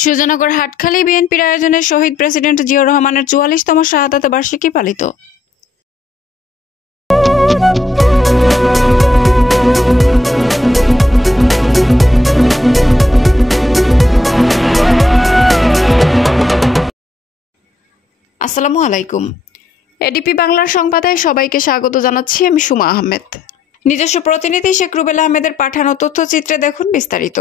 সুজানগর হাটখালী বিএনপির আয়োজনে শহীদ প্রেসিডেন্ট জিয়াউর রহমানের ৪৪তম শাহাদাত বার্ষিকী পালিত। আসসালামু আলাইকুম। এডিপি বাংলার সংবাদে সবাইকে স্বাগত জানাচ্ছি। আমি সুমা আহমেদ। নিজস্ব প্রতিনিধি শেখ রুবেল আহমেদের পাঠানো তথ্যচিত্রে দেখুন বিস্তারিত।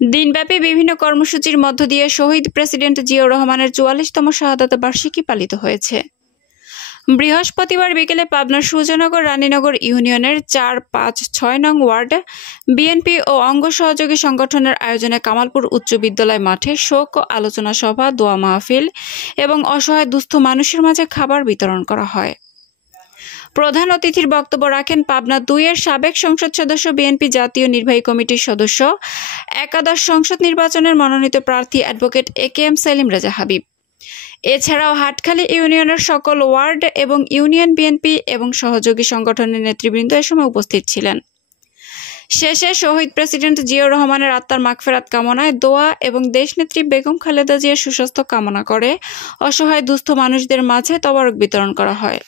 দিনব্যাপী বিভিন্ন কর্মসূচির মধ্য দিয়ে শহীদ প্রেসিডেন্ট জিয়াউর রহমানের ৪৪তম শাহাদাত বার্ষিকী পালিত হয়েছে। বৃহস্পতিবার বিকেলে পাবনার সুজানগর রানীনগর ইউনিয়নের ৪, ৫, ৬ নং ওয়ার্ড বিএনপি ও অঙ্গ সহযোগী সংগঠনের আয়োজনে কামালপুর উচ্চ বিদ্যালয় মাঠে শোক ও আলোচনা সভা, দোয়া মাহফিল এবং অসহায় দুস্থ মানুষের মাঝে খাবার বিতরণ করা হয়। প্রধান অতিথির বক্তব্য রাখেন পাবনা ২-এর সাবেক সংসদ সদস্য, বিএনপি জাতীয় নির্বাহী কমিটির সদস্য, একাদশ সংসদ নির্বাচনের মনোনীত প্রার্থী অ্যাডভোকেট AKM সেলিম রেজা হাবিব। এছাড়াও হাটখালী ইউনিয়নের সকল ওয়ার্ড এবং ইউনিয়ন বিএনপি এবং সহযোগী সংগঠনের নেতৃবৃন্দ এ সময় উপস্থিত ছিলেন। শেষে শহীদ প্রেসিডেন্ট জিয়াউর রহমানের আত্মার মাগফিরাত কামনায় দোয়া এবং দেশনেত্রী বেগম খালেদা জিয়ার সুস্বাস্থ্য কামনা করে অসহায় দুস্থ মানুষদের মাঝে তবারক বিতরণ করা হয়।